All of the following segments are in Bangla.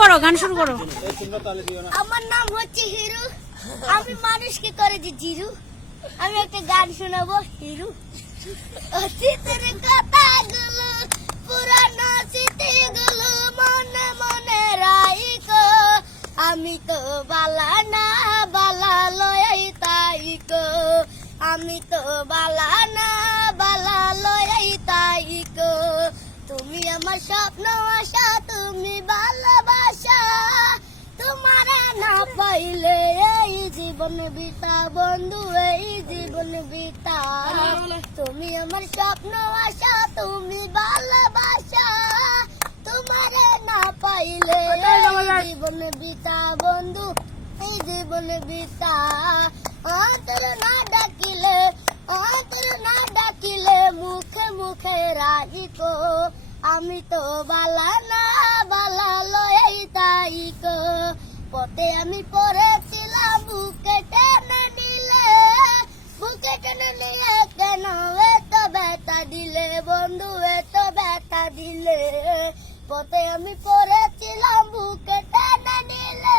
করো, গান শুরু করো। আমার নাম হচ্ছে হিরু। আমি মানুষকে করেছি জিরু। আমি একটা গান শোনাবো, হিরু। অতীতের কথাগুলো, পুরানো স্মৃতিগুলো মনে মনে রাইকো আমি তো বালা না, বালা লয়াই তাইকো। আমি তো বালা না, বালা লয়াই তাইকো। তুমি আমার স্বপ্ন আশা, তুমি ভালোবাসা। জীবন বিতা বন্ধু এই জীবন বিতা। তুমি আমার স্বপ্ন আশা তুমি ভালোবাসা। তোমার না পাইলে এই জীবন বিতা বন্ধু এই জীবন বিতা। অন্তর না ডাকিলে অন্তর না ডাকিলে মুখে মুখে রাগিকো আমি তো বালা না বালা লই তাইকো পথে আমি পড়েছিলাম বুকে দিলে। পথে আমি পড়েছিলাম, বুকে টেনে নিলে।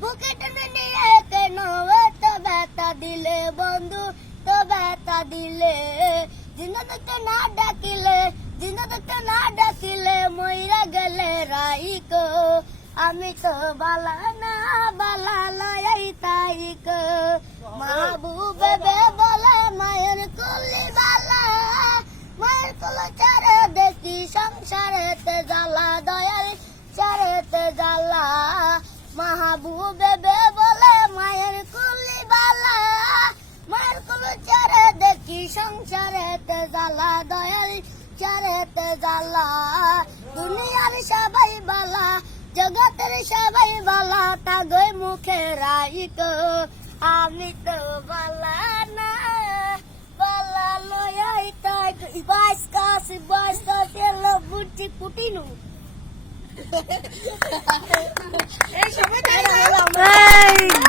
বুকে টেনে নিয়ে কেন এত ব্যথা দিলে বন্ধু, তো ব্যথা দিলে। জিন্দকে না ডাকিলে জিন্দকে না ডাকিলে মইরা গেলে রাইকো আমি তো বালা না, বালা লয়াই তাইকো মাহবুবে সংসারেতে জ্বালা, দয়াল চারেতে জ্বালা। মাহবুবে বে বলে মায়ের কুলি বালা। মায়ের কুলো চারে দেখি সংসারেতে জ্বালা, দয়াল চারেতে জ্বালা। দুনিয়ার সবাই বালা, জগতের সবাই বালা, তাগই মুখে রাইতো, আমি তো বালা না। বালা লয়াই তাই বাস কাস বাস কাস এলো বুটি পুটিনু এই সবাই